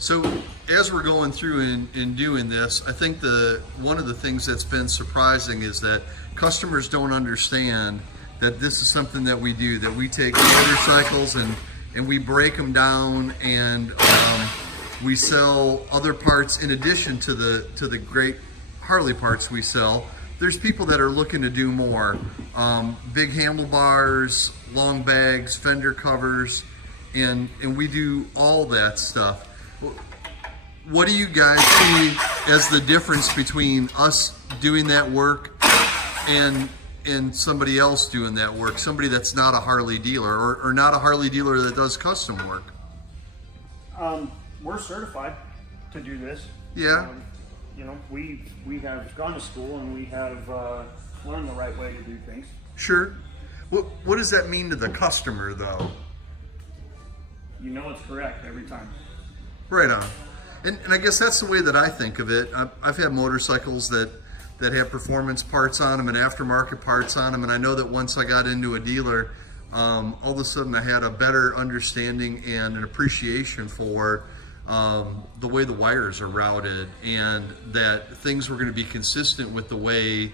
So as we're going through and doing this, I think one of the things that's been surprising is that customers don't understand that this is something that we do, that we take motorcycles and we break them down, and we sell other parts in addition to the great Harley parts we sell. There's people that are looking to do more. Big handlebars, long bags, fender covers, and we do all that stuff. What do you guys see as the difference between us doing that work and somebody else doing that work, somebody that's not a Harley dealer or not a Harley dealer that does custom work? We're certified to do this. Yeah. You know, we have gone to school and we have learned the right way to do things. Sure. What does that mean to the customer, though? You know it's correct every time. Right on. And I guess that's the way that I think of it. I've had motorcycles that have performance parts on them and aftermarket parts on them, and I know that once I got into a dealer, all of a sudden I had a better understanding and an appreciation for the way the wires are routed, and that things were going to be consistent with the way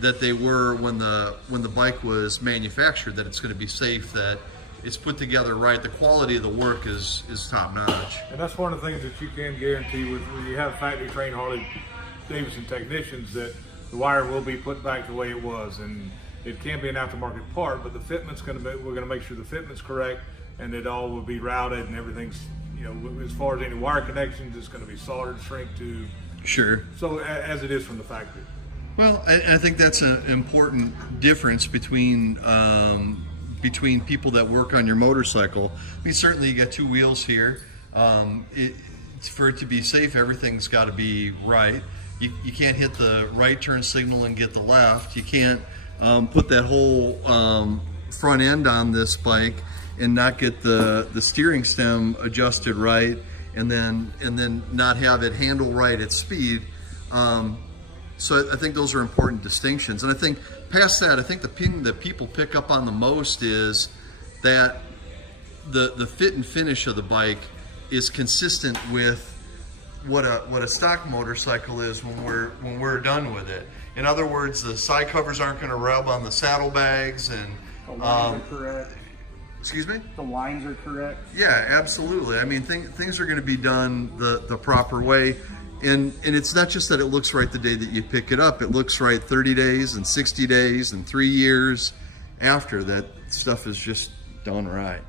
that they were when the bike was manufactured, that it's going to be safe, that it's put together right, the quality of the work is top notch. And that's one of the things that you can guarantee when you have factory trained Harley-Davidson technicians, that the wire will be put back the way it was. And it can be an aftermarket part, but the fitment's we're going to make sure the fitment's correct, and it all will be routed, and everything's, you know, as far as any wire connections, it's going to be soldered, shrink to. Sure. So as it is from the factory. Well, I think that's an important difference between people that work on your motorcycle. I mean, certainly you got two wheels here. For it to be safe, everything's got to be right. You can't hit the right turn signal and get the left. You can't put that whole front end on this bike and not get the steering stem adjusted right, and then not have it handle right at speed. So I think those are important distinctions. And I think past that, I think the thing that people pick up on the most is that the fit and finish of the bike is consistent with what a stock motorcycle is when we're done with it. In other words, the side covers aren't going to rub on the saddlebags, and the lines are correct. Excuse me? The lines are correct. Yeah, absolutely. I mean, things are going to be done the proper way. And it's not just that it looks right the day that you pick it up. It looks right 30 days and 60 days and 3 years after. That stuff is just done right.